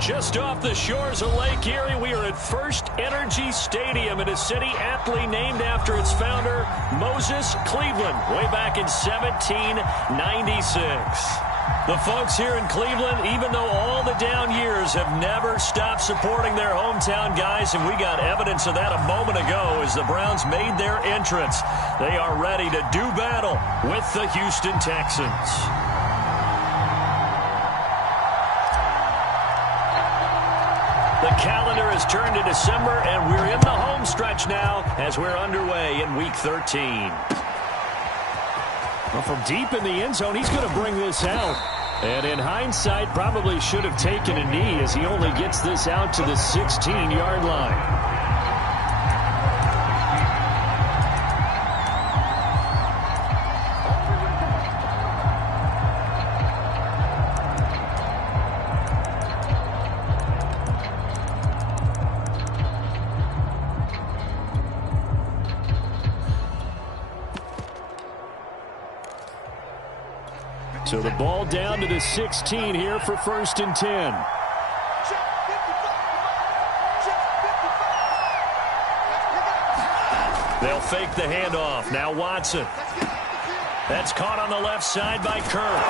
Just off the shores of Lake Erie, we are at First Energy Stadium in a city aptly named after its founder, Moses Cleveland, way back in 1796. The folks here in Cleveland, even though all the down years, have never stopped supporting their hometown guys, and we got evidence of that a moment ago as the Browns made their entrance. They are ready to do battle with the Houston Texans. The calendar has turned to December, and we're in the home stretch now as we're underway in Week 13. Well, from deep in the end zone, he's going to bring this out. And in hindsight, probably should have taken a knee as he only gets this out to the 16-yard line. So the ball down to the 16 here for 1st and 10. They'll fake the handoff. Now Watson. That's caught on the left side by Kirk.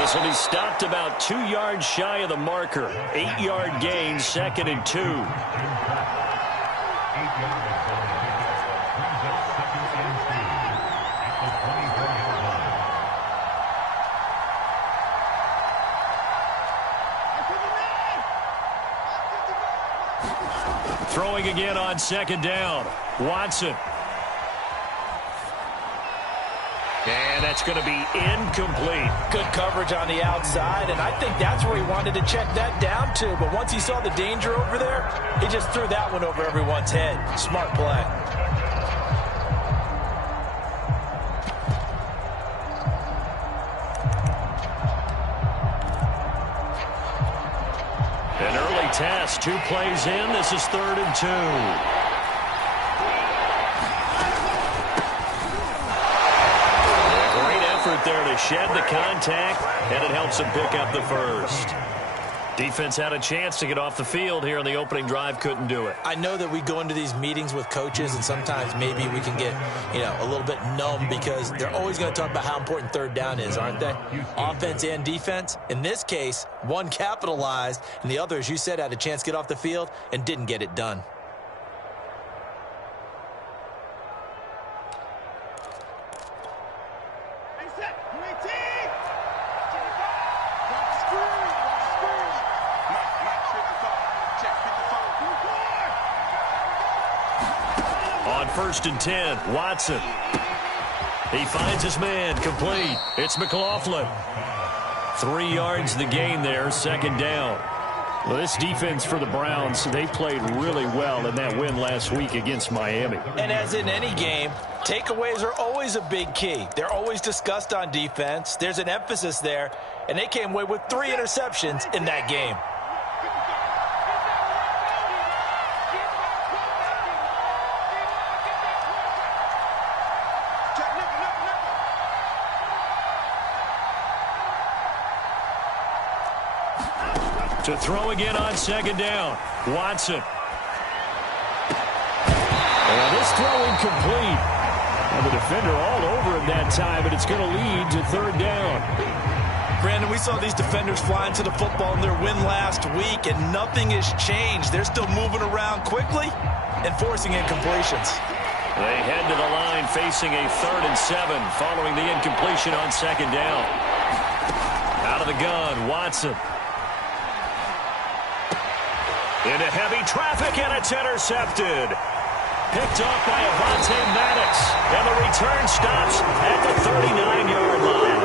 This will be stopped about 2 yards shy of the marker. 8-yard gain, 2nd and 2. Throwing again on 2nd down. Watson. And that's going to be incomplete. Good coverage on the outside, and I think that's where he wanted to check that down to. But once he saw the danger over there, he just threw that one over everyone's head. Smart play. An early test, 2 plays in. This is 3rd and 2. Great effort there to shed the contact, and it helps him pick up the first. Defense had a chance to get off the field here on the opening drive, couldn't do it. I know that we go into these meetings with coaches, and sometimes maybe we can get, a little bit numb because they're always going to talk about how important 3rd down is, aren't they? Offense and defense. In this case, one capitalized, and the other, as you said, had a chance to get off the field and didn't get it done. On 1st and 10, Watson. He finds his man, complete. It's McLaughlin. 3 yards the gain there, 2nd down. Well, this defense for the Browns, they played really well in that win last week against Miami. And as in any game, takeaways are always a big key. They're always discussed on defense. There's an emphasis there, and they came away with 3 interceptions in that game. To throw again on 2nd down. Watson. And this throw incomplete. And the defender all over him that time, but it's going to lead to 3rd down. Brandon, we saw these defenders flying to the football in their win last week, and nothing has changed. They're still moving around quickly and forcing incompletions. They head to the line facing a 3rd and 7 following the incompletion on 2nd down. Out of the gun, Watson. Into heavy traffic, and it's intercepted. Picked off by Avonte Maddox, and the return stops at the 39-yard line.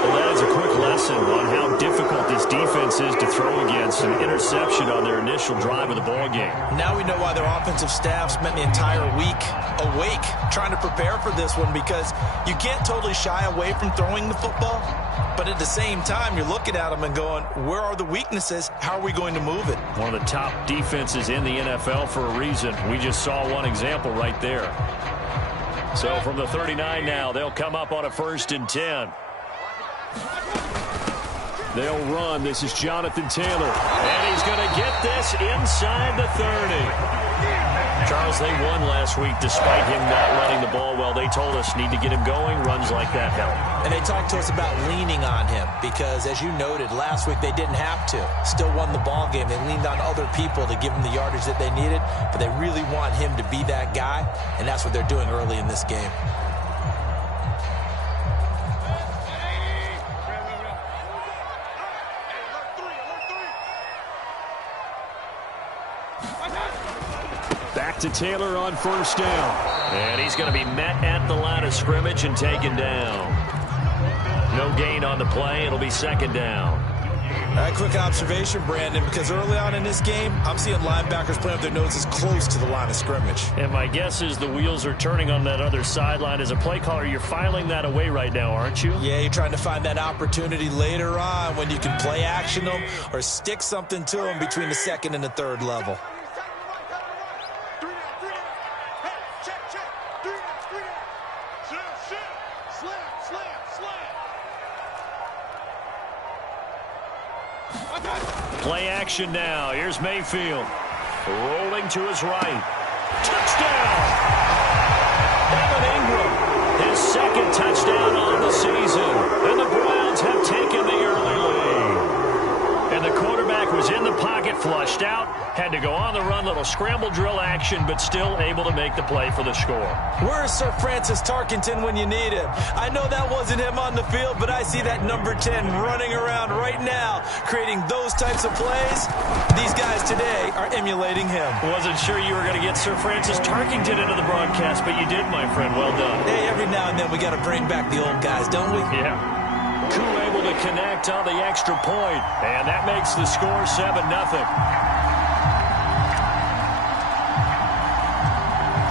Well, that is a quick lesson on how difficult this defense is to throw against. An interception on their initial drive of the ball game. Now we know why their offensive staff spent the entire week awake trying to prepare for this one, because you can't totally shy away from throwing the football. But at the same time, you're looking at them and going, where are the weaknesses? How are we going to move it? One of the top defenses in the NFL for a reason. We just saw one example right there. So from the 39 now, they'll come up on a 1st and 10. They'll run. This is Jonathan Taylor. And he's going to get this inside the 30. Charles, they won last week despite him not running the ball well. They told us need to get him going. Runs like that help. And they talked to us about leaning on him because, as you noted, last week they didn't have to. Still won the ball game. They leaned on other people to give them the yardage that they needed, but they really want him to be that guy, and that's what they're doing early in this game. Back to Taylor on first down. And he's going to be met at the line of scrimmage and taken down. No gain on the play. It'll be second down. All right, quick observation, Brandon, because early on in this game, I'm seeing linebackers playing with their noses close to the line of scrimmage. And my guess is the wheels are turning on that other sideline. As a play caller, you're filing that away right now, aren't you? Yeah, you're trying to find that opportunity later on when you can play action them or stick something to them between the second and the third level. Play action now. Here's Mayfield. Rolling to his right. Touchdown! Evan Ingram, his second touchdown on the season. And the Browns have taken the early lead. And the quarterback was in the pocket, flushed out, had to go on the run, little scramble drill action, but still able to make the play for the score. Where's Sir Francis Tarkenton when you need him? I know that wasn't him on the field, but I see that number 10 running around right now, creating those types of plays. These guys today are emulating him. Wasn't sure you were going to get Sir Francis Tarkenton into the broadcast, but you did, my friend. Well done. Hey, every now and then we got to bring back the old guys, don't we? Yeah. Koo able to connect on the extra point, and that makes the score 7-0.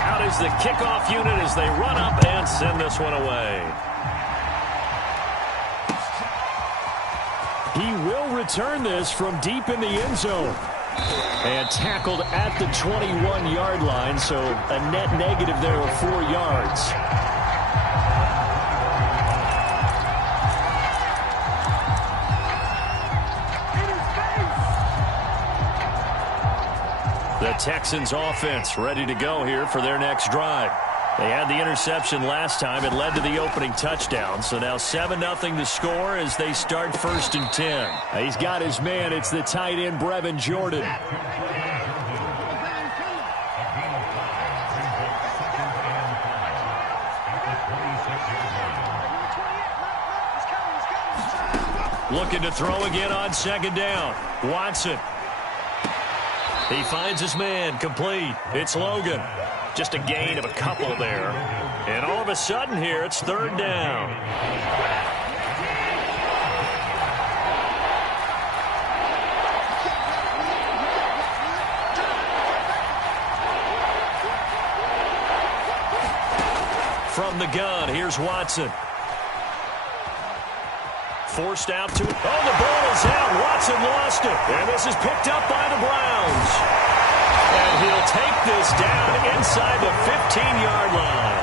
Out is the kickoff unit as they run up and send this one away. He will return this from deep in the end zone. And tackled at the 21-yard line, so a net negative there of 4 yards. The Texans offense ready to go here for their next drive. They had the interception last time. It led to the opening touchdown. So now 7-0 to score as they start 1st and 10. He's got his man. It's the tight end, Brevin Jordan. Looking to throw again on 2nd down. Watson. He finds his man, complete. It's Logan. Just a gain of a couple there. And all of a sudden here, it's 3rd down. From the gun, here's Watson. Forced out to... Oh, the ball is out. Watson lost it. And this is picked up by the Browns. And he'll take this down inside the 15-yard line.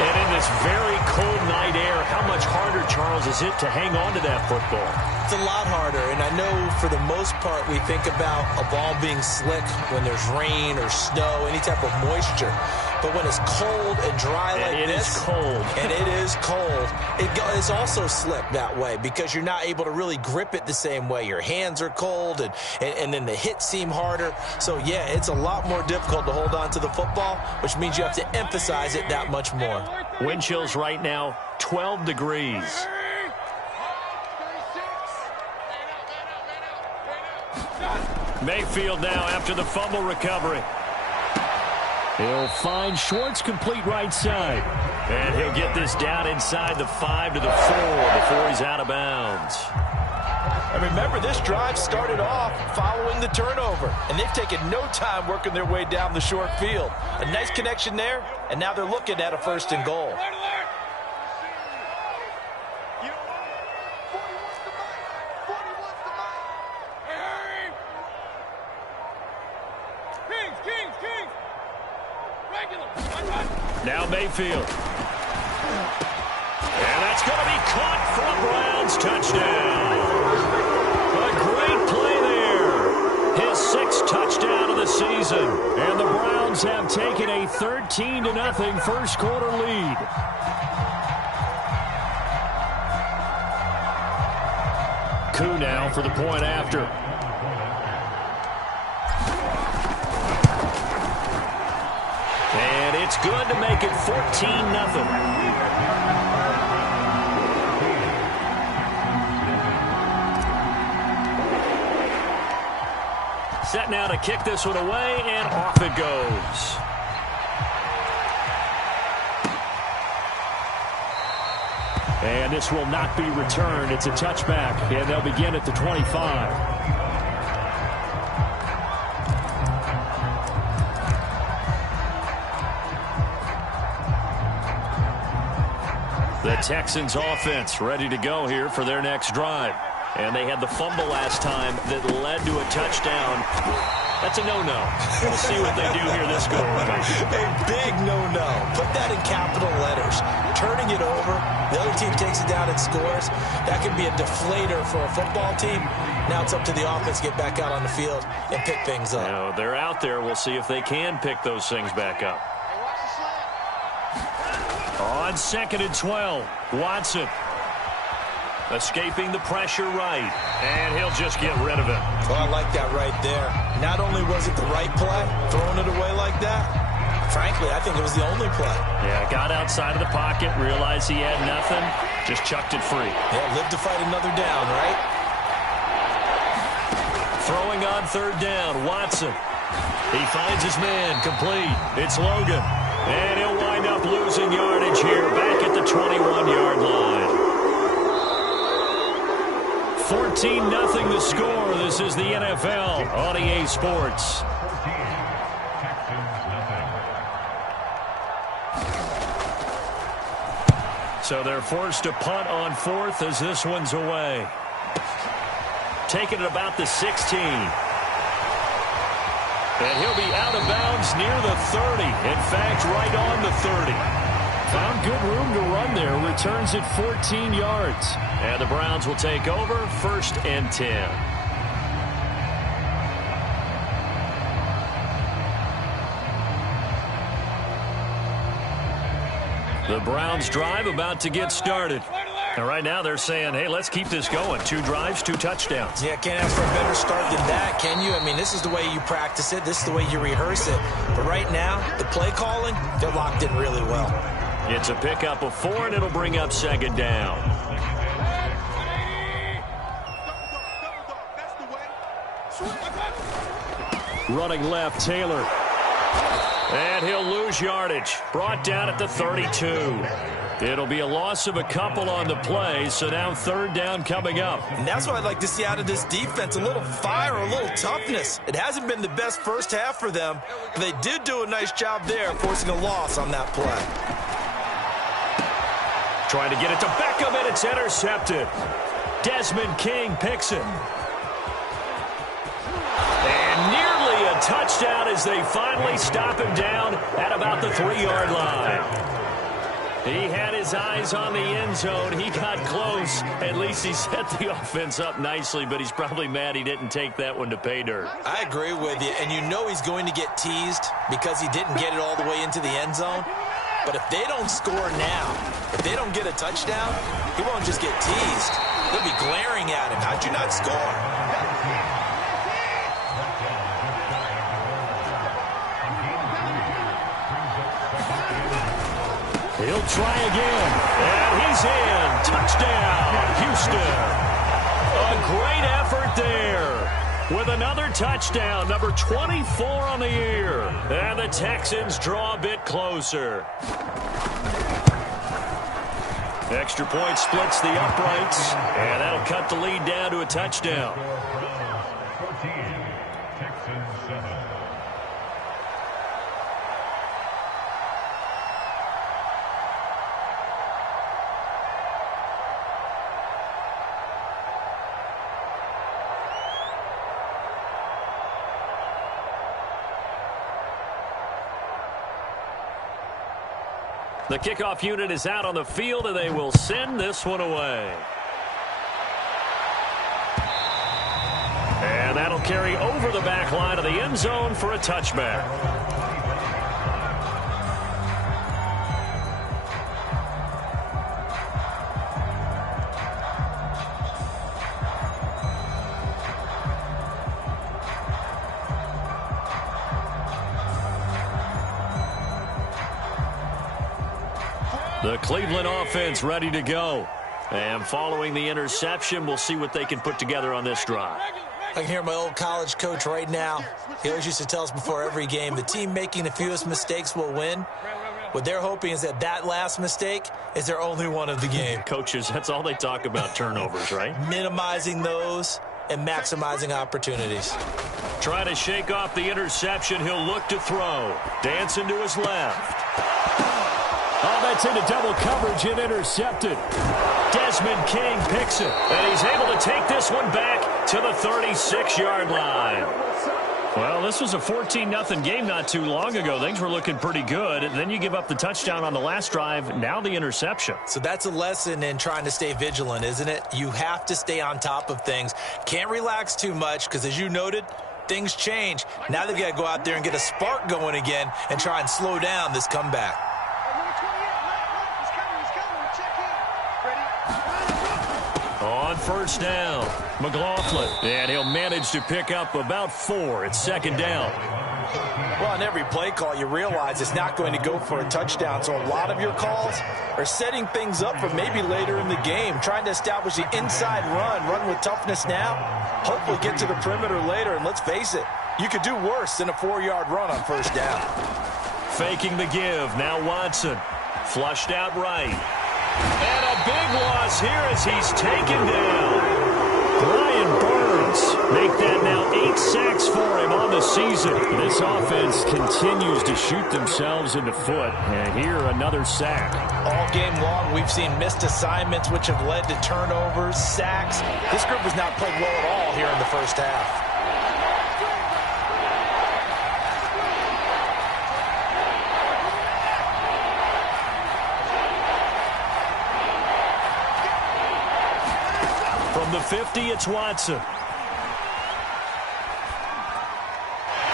And in this very cold night air, how much harder, Charles, is it to hang on to that football? It's a lot harder, and I know for the most part we think about a ball being slick when there's rain or snow, any type of moisture. But when it's cold and dry like this, it is cold. And it is cold, it's also slick that way because you're not able to really grip it the same way. Your hands are cold, and then the hits seem harder. So, yeah, it's a lot more difficult to hold on to the football, which means you have to emphasize it that much more. Wind chills right now, 12 degrees. Mayfield now after the fumble recovery. He'll find Schwartz complete right side. And he'll get this down inside the 5 to the 4 before he's out of bounds. And remember, this drive started off following the turnover, and they've taken no time working their way down the short field. A nice connection there, and now they're looking at a 1st and goal. Now Mayfield. And that's going to be caught for a Browns touchdown. season. And the Browns have taken a 13-0 first quarter lead. Koo now for the point after. And it's good to make it 14-0. Set now to kick this one away, and off it goes. And this will not be returned. It's a touchback, and they'll begin at the 25. The Texans offense ready to go here for their next drive. And they had the fumble last time that led to a touchdown. That's a no-no. We'll see what they do here this go around. A big no-no. Put that in capital letters. Turning it over, the other team takes it down and scores. That could be a deflator for a football team. Now it's up to the offense to get back out on the field and pick things up. No, they're out there. We'll see if they can pick those things back up. On 2nd and 12, Watson. Escaping the pressure right, and he'll just get rid of it. Well, I like that right there. Not only was it the right play, throwing it away like that, frankly, I think it was the only play. Yeah, got outside of the pocket, realized he had nothing, just chucked it free. Yeah, live to fight another down, right? Throwing on 3rd down, Watson. He finds his man, complete. It's Logan, and he'll wind up losing yardage here, back at the 21-yard line. 14-0 the score. This is the NFL on EA Sports. So they're forced to punt on 4th as this one's away. Taking it about the 16. And he'll be out of bounds near the 30. In fact, right on the 30. Found good room to run there. Returns it 14 yards. And the Browns will take over 1st and 10. The Browns drive about to get started. And right now they're saying, hey, let's keep this going. 2 drives, 2 touchdowns. Yeah, can't ask for a better start than that, can you? I mean, this is the way you practice it. This is the way you rehearse it. But right now, the play calling, they're locked in really well. It's a pickup of 4, and it'll bring up 2nd down. Running left, Taylor. And he'll lose yardage. Brought down at the 32. It'll be a loss of a couple on the play, so now 3rd down coming up. And that's what I'd like to see out of this defense, a little fire, a little toughness. It hasn't been the best first half for them, but they did do a nice job there, forcing a loss on that play. Trying to get it to Beckham, and it's intercepted. Desmond King picks it. And nearly a touchdown as they finally stop him down at about the 3-yard line. He had his eyes on the end zone. He got close. At least he set the offense up nicely, but he's probably mad he didn't take that one to pay dirt. I agree with you, and you know he's going to get teased because he didn't get it all the way into the end zone. But if they don't score now, if they don't get a touchdown, he won't just get teased. They'll be glaring at him. How'd you not score? He'll try again, and he's in. Touchdown, Houston. A great effort there with another touchdown, number 24 on the year. And the Texans draw a bit closer. Extra point splits the uprights, and that'll cut the lead down to a touchdown. The kickoff unit is out on the field, and they will send this one away. And that'll carry over the back line of the end zone for a touchback. The Cleveland offense ready to go. And following the interception, we'll see what they can put together on this drive. I can hear my old college coach right now. He always used to tell us before every game, the team making the fewest mistakes will win. What they're hoping is that last mistake is their only one of the game. Coaches, that's all they talk about, turnovers, right? Minimizing those and maximizing opportunities. Trying to shake off the interception. He'll look to throw. Dancing to his left. Oh, that's into double coverage and intercepted. Desmond King picks it, and he's able to take this one back to the 36-yard line. Well, this was a 14-0 game not too long ago. Things were looking pretty good. And then you give up the touchdown on the last drive, now the interception. So that's a lesson in trying to stay vigilant, isn't it? You have to stay on top of things. Can't relax too much because, as you noted, things change. Now they've got to go out there and get a spark going again and try and slow down this comeback. On first down, McLaughlin. And he'll manage to pick up about 4. It's second down. Well, on every play call, you realize it's not going to go for a touchdown. So a lot of your calls are setting things up for maybe later in the game, trying to establish the inside run with toughness now, hopefully get to the perimeter later. And let's face it, you could do worse than a 4-yard run on first down. Faking the give. Now Watson. Flushed out right. And a big loss here as he's taken down. Brian Burns make that now 8 sacks for him on the season. This offense continues to shoot themselves in the foot. And here another sack. All game long, we've seen missed assignments which have led to turnovers, sacks. This group has not played well at all here in the first half. From the 50, it's Watson.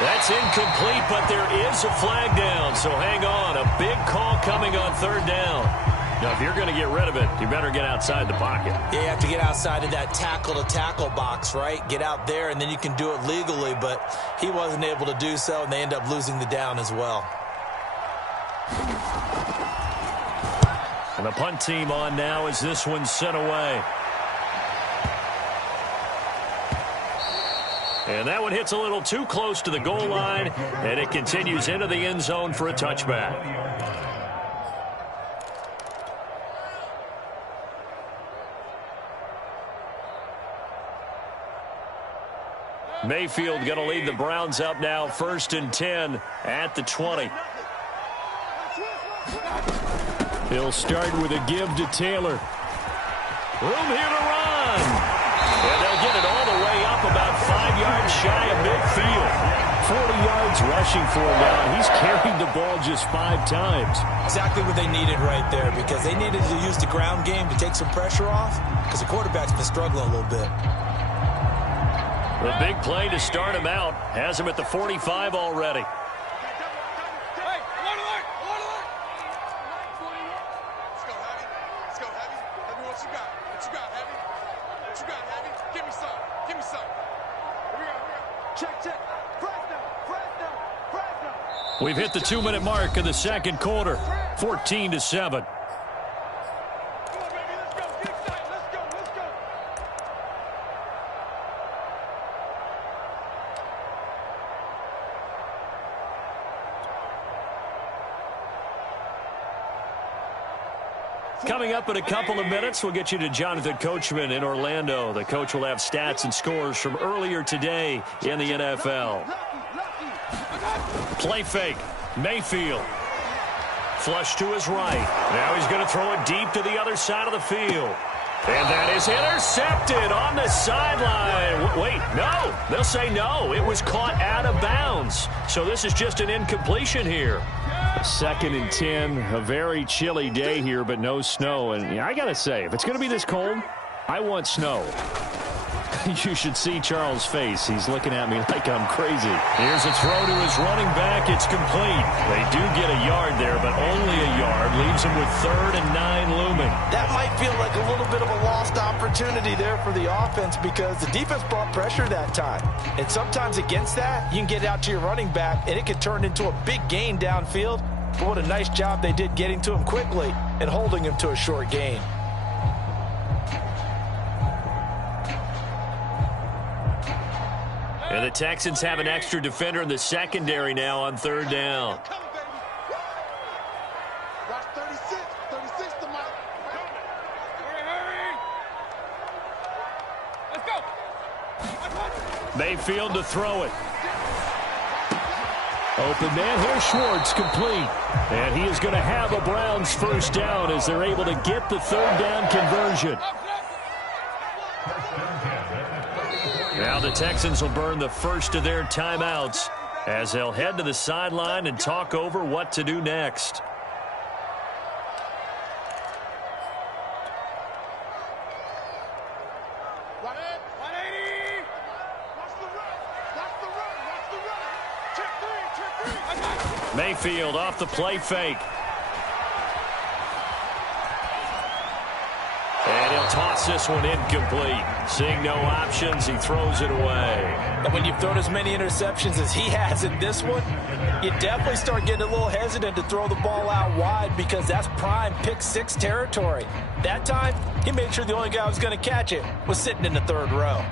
That's incomplete, but there is a flag down, so hang on. A big call coming on third down. Now, if you're going to get rid of it, you better get outside the pocket. Yeah, you have to get outside of that tackle-to-tackle box, right? Get out there, and then you can do it legally, but he wasn't able to do so, and they end up losing the down as well. And the punt team on now as this one's sent away. And that one hits a little too close to the goal line, and it continues into the end zone for a touchback. Mayfield going to lead the Browns up now, 1st and 10 at the 20. He'll start with a give to Taylor. Room here to run. And they'll get it all the way up about 5 yards shy of midfield. 40 yards rushing for him now. He's carried the ball just 5 times. Exactly what they needed right there, because they needed to use the ground game to take some pressure off, because the quarterback's been struggling a little bit. The big play to start him out has him at the 45 already. We've hit the 2-minute mark of the second quarter, 14-7. Coming up in a couple of minutes, we'll get you to Jonathan Coachman in Orlando. The coach will have stats and scores from earlier today in the NFL. Play fake. Mayfield. Flush to his right. Now he's going to throw it deep to the other side of the field. And that is intercepted on the sideline. Wait, no. They'll say no. It was caught out of bounds. So this is just an incompletion here. 2nd and 10. A very chilly day here, but no snow. And I got to say, if it's going to be this cold, I want snow. You should see Charles' face. He's looking at me like I'm crazy. Here's a throw to his running back. It's complete. They do get a yard there, but only a yard. Leaves him with 3rd and 9 looming. That might feel like a little bit of a lost opportunity there for the offense because the defense brought pressure that time. And sometimes against that, you can get out to your running back, and it can turn into a big gain downfield. But what a nice job they did getting to him quickly and holding him to a short gain. And the Texans have an extra defender in the secondary now on 3rd down. Mayfield to throw it. Open man here, Schwartz, complete. And he is going to have a Browns 1st down as they're able to get the 3rd down conversion. Now the Texans will burn the first of their timeouts as they'll head to the sideline and talk over what to do next. Mayfield off the play fake. And he'll toss this one incomplete. Seeing no options, he throws it away. And when you've thrown as many interceptions as he has in this one, you definitely start getting a little hesitant to throw the ball out wide because that's prime pick 6 territory. That time, he made sure the only guy who was going to catch it was sitting in the 3rd row.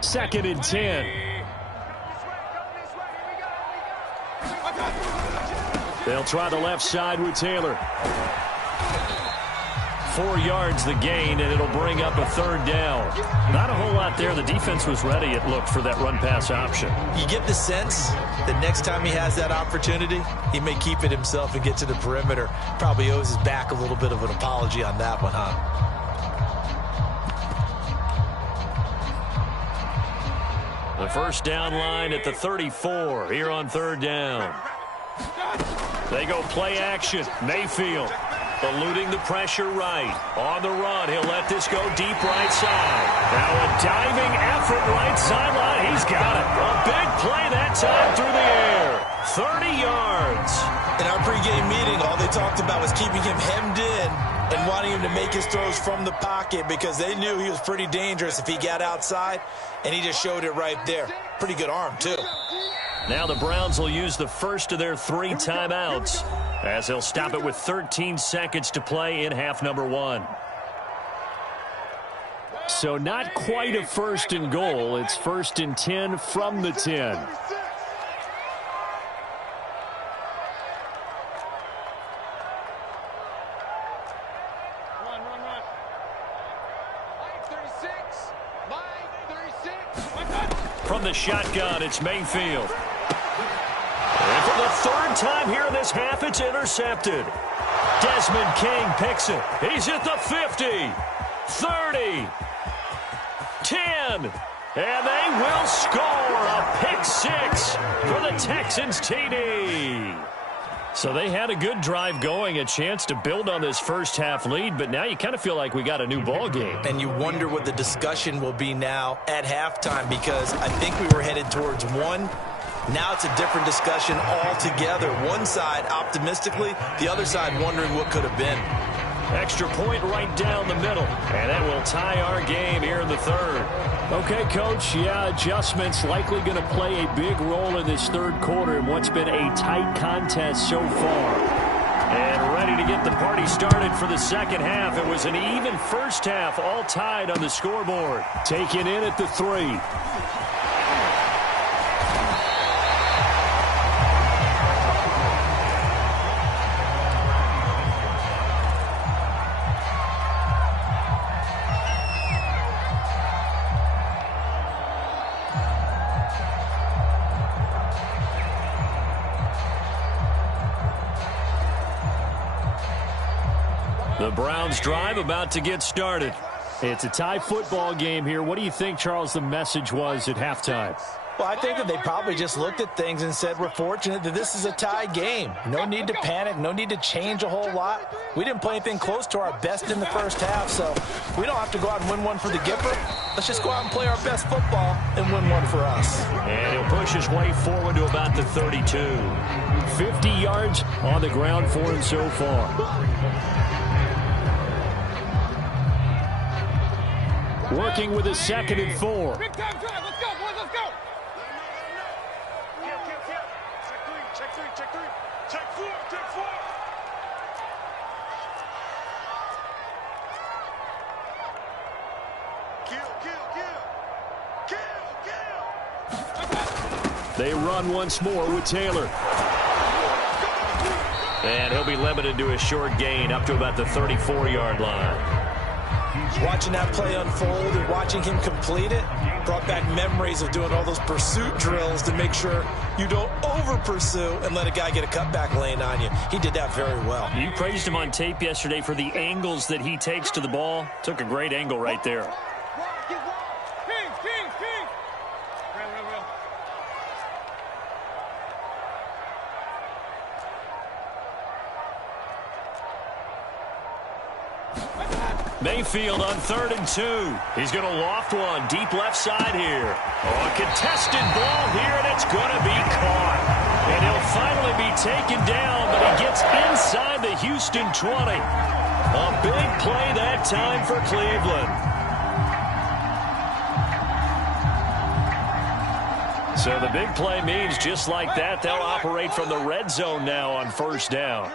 Second and 10. They'll try the left side with Taylor. 4 yards the gain, and it'll bring up a 3rd down. Not a whole lot there. The defense was ready, it looked, for that run-pass option. You get the sense that next time he has that opportunity, he may keep it himself and get to the perimeter. Probably owes his back a little bit of an apology on that one, huh? The 1st down line at the 34 here on 3rd down. They go play action. Mayfield eluding the pressure right. On the run, he'll let this go deep right side. Now a diving effort right sideline. He's got it. A big play that time through the air. 30 yards. In our pregame meeting, all they talked about was keeping him hemmed in and wanting him to make his throws from the pocket because they knew he was pretty dangerous if he got outside, and he just showed it right there. Pretty good arm, too. Now the Browns will use the first of their 3 timeouts as they'll stop it with 13 seconds to play in half number 1. So not quite a 1st and goal. It's 1st and 10 from the 10. From the shotgun, it's Mayfield. And for the 3rd time here in this half, it's intercepted. Desmond King picks it. He's at the 50, 30, 10, and they will score a pick 6 for the Texans TD. So they had a good drive going, a chance to build on this first half lead, but now you kind of feel like we got a new ball game. And you wonder what the discussion will be now at halftime because I think we were headed towards 1. Now it's a different discussion altogether. One side optimistically, the other side wondering what could have been. Extra point right down the middle, and that will tie our game here in the 3rd. Okay, Coach, yeah, adjustments likely going to play a big role in this 3rd quarter in what's been a tight contest so far. And ready to get the party started for the 2nd half. It was an even first half, all tied on the scoreboard. Taken in at the 3. The Browns drive about to get started. It's a tie football game here. What do you think, Charles, the message was at halftime? Well, I think that they probably just looked at things and said, we're fortunate that this is a tie game. No need to panic, no need to change a whole lot. We didn't play anything close to our best in the first half, so we don't have to go out and win one for the Gipper. Let's just go out and play our best football and win one for us. And he'll push his way forward to about the 32. 50 yards on the ground for him so far. Working with a 2nd and 4. Big time drive. Let's go, boys. Let's go. Check three. Check four. Kill. They run once more with Taylor. And he'll be limited to a short gain up to about the 34-yard line. Watching that play unfold and watching him complete it brought back memories of doing all those pursuit drills to make sure you don't over-pursue and let a guy get a cutback lane on you. He did that very well. You praised him on tape yesterday for the angles that he takes to the ball. Took a great angle right there. King. Real. Mayfield on 3rd and 2. He's going to loft one deep left side here. Oh, a contested ball here, and it's going to be caught. And he'll finally be taken down, but he gets inside the Houston 20. A big play that time for Cleveland. So the big play means just like that, they'll operate from the red zone now on 1st down.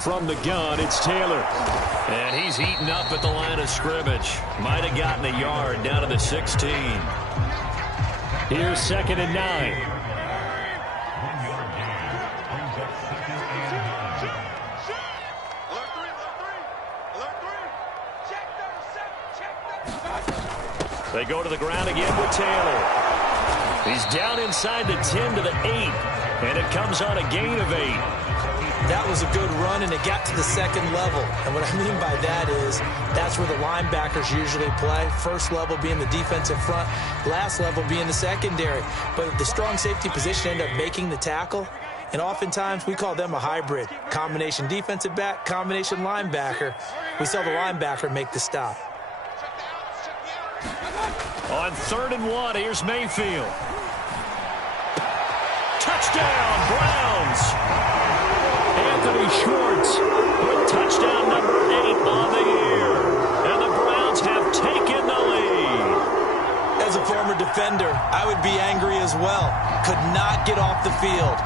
From the gun, it's Taylor. And he's eaten up at the line of scrimmage. Might have gotten a yard down to the 16. Here's 2nd and 9. They go to the ground again with Taylor. He's down inside the 10 to the 8. And it comes on a gain of 8. That was a good run, and it got to the 2nd level. And what I mean by that is that's where the linebackers usually play. First level being the defensive front, last level being the secondary. But the strong safety position ended up making the tackle, and oftentimes we call them a hybrid. Combination defensive back, combination linebacker. We saw the linebacker make the stop. On 3rd and 1, here's Mayfield. Touchdown, Browns! Anthony Schwartz with touchdown number 8 on the year. And the Browns have taken the lead. As a former defender, I would be angry as well. Could not get off the field.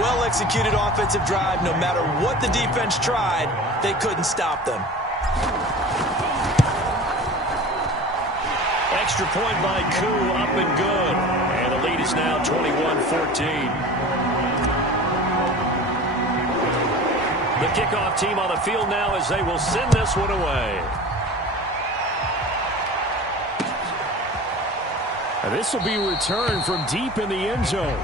Well-executed offensive drive. No matter what the defense tried, they couldn't stop them. Extra point by Koo, up and good. And the lead is now 21-14. The kickoff team on the field now as they will send this one away. And this will be returned from deep in the end zone.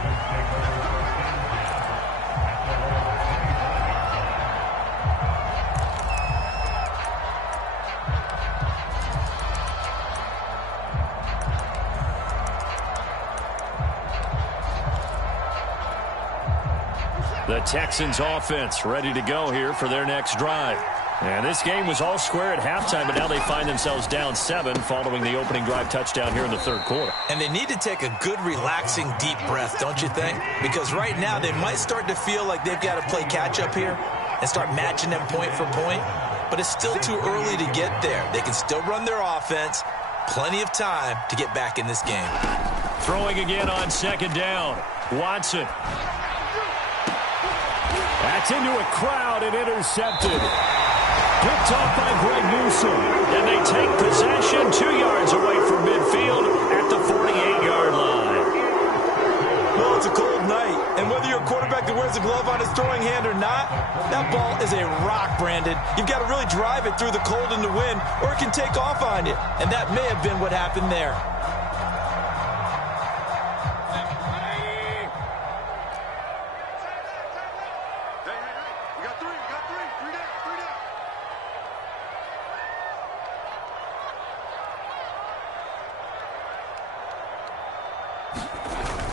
The Texans offense ready to go here for their next drive. And this game was all square at halftime, but now they find themselves down 7 following the opening drive touchdown here in the 3rd quarter. And they need to take a good, relaxing, deep breath, don't you think? Because right now they might start to feel like they've got to play catch-up here and start matching them point for point. But it's still too early to get there. They can still run their offense. Plenty of time to get back in this game. Throwing again on 2nd down. Watson. That's into a crowd and intercepted. Picked off by Greg Newsom. And they take possession 2 yards away from midfield at the 48-yard line. Well, it's a cold night. And whether you're a quarterback that wears a glove on his throwing hand or not, that ball is a rock, Brandon. You've got to really drive it through the cold and the wind, or it can take off on you. And that may have been what happened there.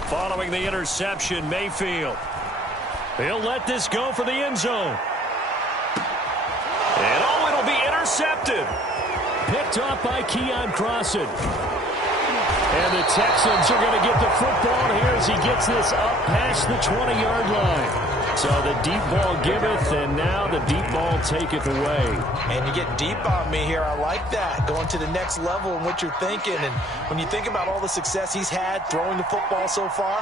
Following the interception, Mayfield. He'll let this go for the end zone. And it'll be intercepted. Picked off by Keon Crossan. And the Texans are going to get the football here as he gets this up past the 20-yard line. So the deep ball giveth, and now the deep ball taketh away. And you get deep on me here. I like that. Going to the next level in what you're thinking. And when you think about all the success he's had throwing the football so far,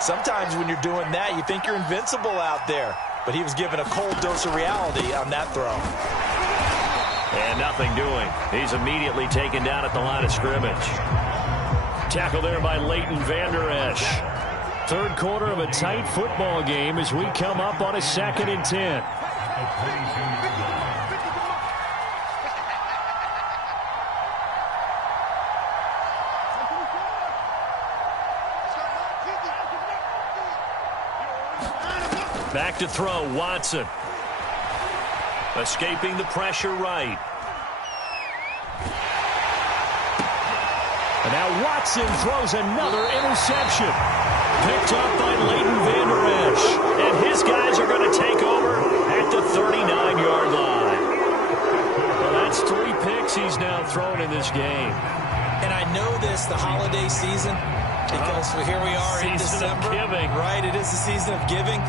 sometimes when you're doing that, you think you're invincible out there. But he was given a cold dose of reality on that throw. And nothing doing. He's immediately taken down at the line of scrimmage. Tackle there by Leighton Vander Esch. Third quarter of a tight football game as we come up on a 2nd and 10. Back to throw, Watson. Escaping the pressure right. And now Watson throws another interception. Picked up by Leighton Vander Esch. And his guys are going to take over at the 39-yard line. Well, that's 3 picks he's now thrown in this game. And I know this, the holiday season, because here we are in December. Giving. Right, it is the season of giving.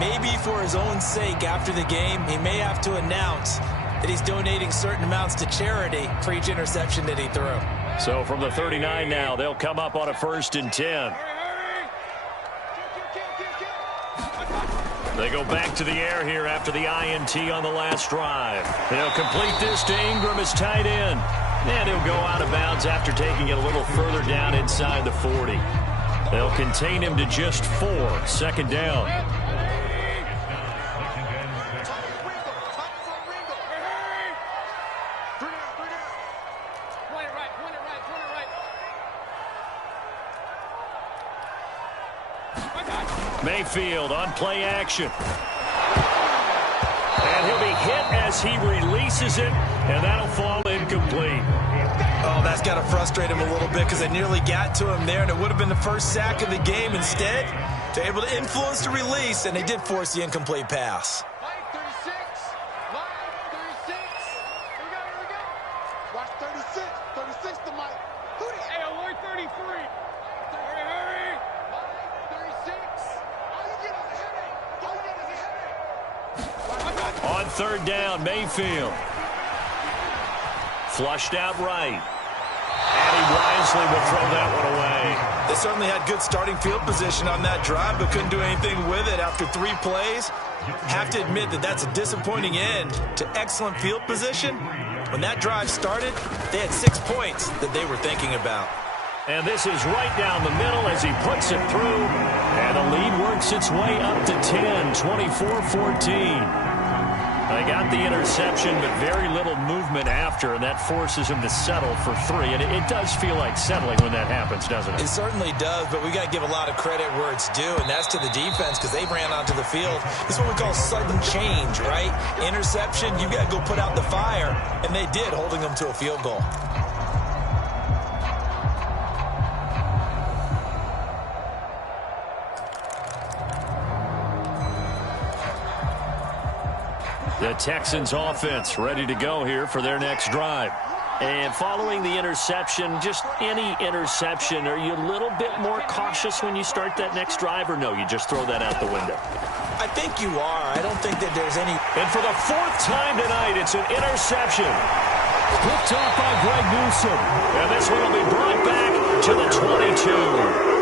Maybe for his own sake after the game, he may have to announce that he's donating certain amounts to charity for each interception that he threw. So from the 39 now, they'll come up on a 1st and 10. They go back to the air here after the INT on the last drive. They'll complete this to Ingram as tight end. And he'll go out of bounds after taking it a little further down inside the 40. They'll contain him to just 4. 2nd down. Mayfield on play action. And he'll be hit as he releases it, and that'll fall incomplete. Oh, that's got to frustrate him a little bit because they nearly got to him there, and it would have been the first sack of the game. Instead, they're able to influence the release, and they did force the incomplete pass. Line 36. Line 36. Here we go. Watch 36. 36 to Mike. Hey, alert 33. Hurry. Line 36. All you get is a headache. All you get is a headache. On 3rd down, Mayfield. Flushed out right. And he wisely will throw that one away. They certainly had good starting field position on that drive, but couldn't do anything with it after 3 plays. Have to admit that that's a disappointing end to excellent field position. When that drive started, they had 6 points that they were thinking about. And this is right down the middle as he puts it through. And the lead works its way up to 10, 24-14. They got the interception, but very little movement after, and that forces him to settle for 3. And it does feel like settling when that happens, doesn't it? It certainly does, but we got to give a lot of credit where it's due, and that's to the defense because they ran onto the field. This is what we call sudden change, right? Interception, you got to go put out the fire, and they did, holding them to a field goal. The Texans offense ready to go here for their next drive. And following the interception, just any interception, are you a little bit more cautious when you start that next drive, or no, you just throw that out the window? I think you are. I don't think that there's any... And for the 4th time tonight, it's an interception. Picked off by Greg Newsome. And this one will be brought back to the 22.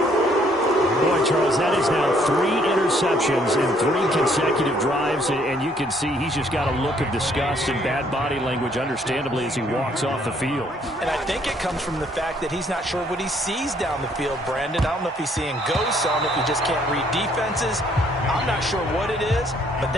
Boy, Charles, that is now 3 interceptions in 3 consecutive drives, and you can see he's just got a look of disgust and bad body language, understandably, as he walks off the field. And I think it comes from the fact that he's not sure what he sees down the field, Brandon. I don't know if he's seeing ghosts. I don't know if he just can't read defenses. I'm not sure what it is, but